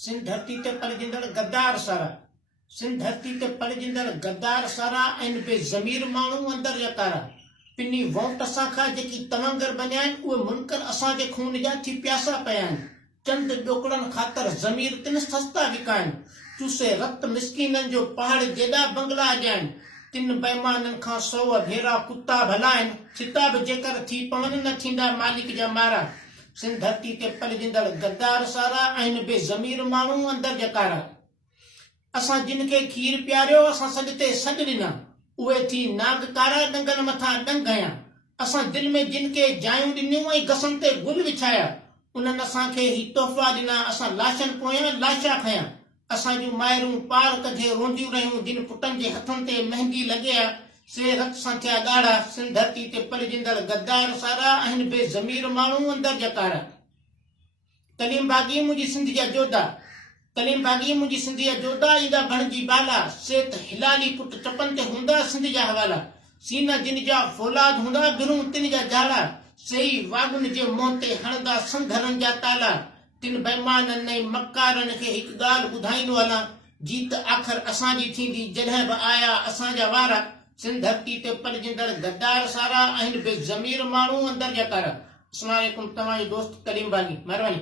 सिंध धरती ते पलजंदड़ गद्दार सारा, सिंध धरती ते पलजंदड़ गद्दार सारा ऐं बेज़मीर माण्हू अंदर यकारा। पिनी वोट असां खां जेकी तवंगर बनिया आहिनि उहे मुनकर असांजे खून जा थी प्यासा पिया आहिनि। चंद ॾोकड़नि ख़ातिर ज़मीर तिन सस्ता विका आहिनि। चूसे रत मिसकीननि जो पहाड़ जेॾा बंगला अॼ आहिनि। तिन बेईमाननि खां 100 भेरा कुत्ता भला आहिनि। किताब जेकर थी पवनि न थींदा मालिक जा मारा। सिंध धरती ते पलजंदड़ गद्दार सारा ऐं बेज़मीर माण्हू अंदर यकारा। असां जिन खे खीर पियारियो असां सॾ ते सॾ ॾिना, उहे थी नागकारा डंगन मथां डंग हयां। असां दिल में जिन खे जायूं ॾिनियूं ऐं गसन ते गुल विछाया, उन्हनि असांखे ही तोहफ़ा ॾिना असां लाशनि पोयां लाशा खयां। असां जूं माइरूं पार कढे रोंदियूं रहियूं जिन पुटनि जे हथनि ते मेहंदी लॻे आ, से रत सां थिया ॻाढ़ा। सिंध धरती ते पलजंदड़ गद्दार सारा ऐं बेज़मीर माण्हू अंदर यकारा। कलीम बाग़ी मुंहिंजी सिंध जा जोधा, कलीम बाग़ी मुंहिंजी सिंध जा जोधा ईंदा बणजी बाला। सेत हिलाली पुट चपनि ते हूंदा सिंध जा हवाला। सीना जिन जा फौलाद हूंदा बिरूं तिन जा झाड़ा। सही वागुन जे मुंहं ते हणंदा संघरनि जा ताला। तिन बेईमाननि ऐं मकारनि खे हिकु ॻाल्हि ॿुधाईंदो हलां, जीत आख़िर असांजी थींदी जॾहिं बि आया असांजा वारा। सिंध धरती ते पलजंदड़ गद्दार सारा ऐं बेज़मीर माण्हू अंदर यकारा। अस्सलाम वालेकुम, तव्हांजो दोस्त कलीम बाग़ी। महिरबानी।